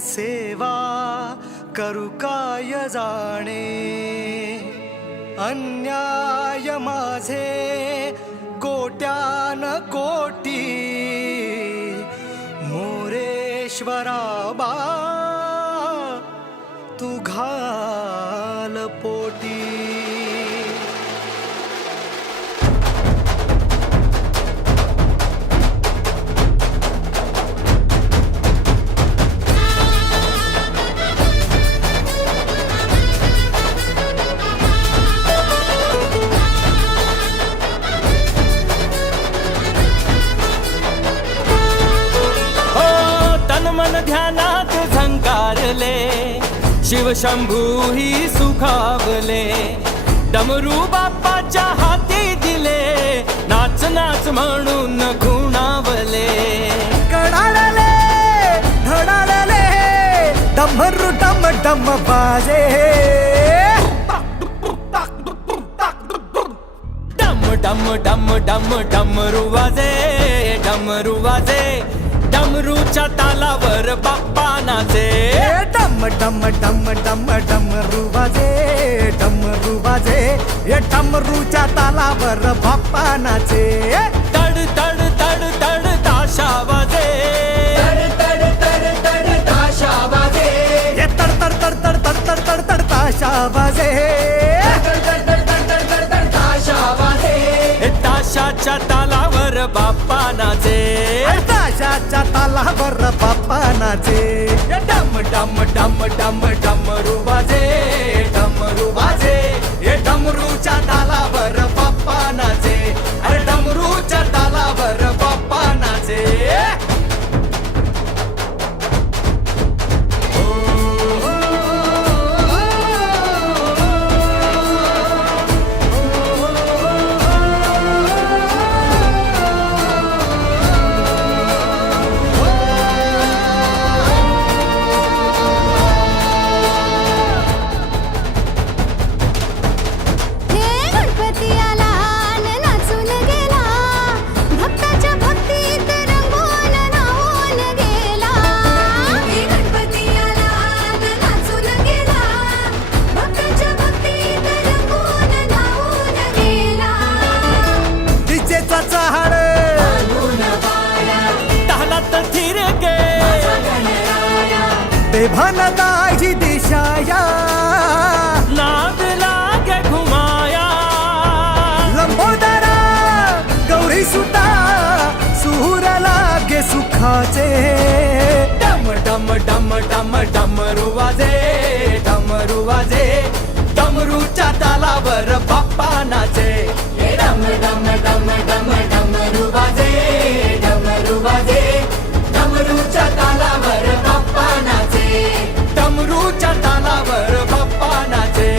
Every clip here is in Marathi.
सेवा करू काय जाणे, अन्याय माझे कोट्यान कोटी, मोरेश्वरा बा तू घाल पोटी. मन ध्यानात झंकारले, शिवशंभू ही सुखावले, डमरू बाप्पाच्या हाती दिले, नाच नाच म्हणून खुणावले. कडाळले धडाळले डमरू डम डम बाजे, डम डम डम डम डमरू वाजे, डमरू वाजे, डमरूच्या तालावर बाप्पा नाचे. डम डम डम डम डमरू वाजे, डमरू वाजे, ये डमरूच्या तालावर बाप्पा नाचे. तड तड तड तड ताशा वाजे, तड तड तड तड ताशा वाजे, ये तड तड तड तड तड तड तड तड ताशा वाजे, तड तड तड तड तड तड तड ताशा वाजे. ताशाच्या तालावर बाप्पा नाचे, ताशाच्या तालावर बाप्पा नाचे. डम डम डम डम डमरू वाजे, डमरू वाजे, ये डमरूच्या तालावर बाप्पा नाचे. अरे डमरूच्या तालावर बाप्पा नाचे. बेभान दाजी दिशाया, नाद लागे घुमाया, लंबोदरा गौरी सुता सूर लागे सुखाचे. डम डम डम डम डमरू वाजे, डमरू वाजे, डमरूच्या तालावर बाप्पा नाचे. डम डम डम डम डमरू वाजे, डमरू वाजे, डमरूच्या तालावर बाप्पा नाचे. डमरूच्या तालावर बाप्पा नाचे.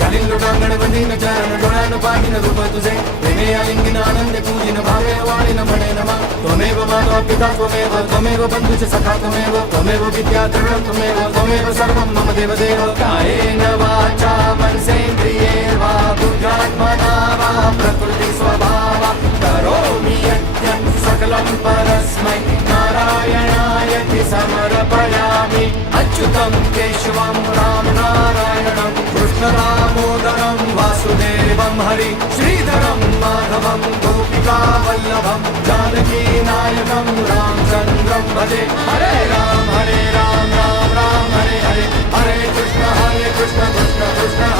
घालीन लोटांगण वंदीन चरण डोळ्यानं पाहिन रूप तुझे, प्रेमे आलिंगन आनंद पूजिन भावे वाळीन म्हणे नमा. त्वमेव माता पिता त्वमेव, त्वमेव बंधुश्च सखा त्वमेव, त्वमेव विद्या द्रविणं त्वमेव, त्वमेव सर्वं मम देवदेव. कायेन वाचा मनसेन्द्रियैर्वा बुद्ध्यात्मना वा प्रकृति स्वभावा करोमि यद्यत् सकलं परस्मै नारायणायति समर्पयामि. अच्युतं केशवं राम नारायणं कृष्ण दामोदरं वासुदेवं हरि श्रीधरं माधवं गोपिका वल्लभं जानकी नायकं रामचन्द्रं भजे. हरे राम राम राम हरे हरे, हरे कृष्ण कृष्ण कृष्ण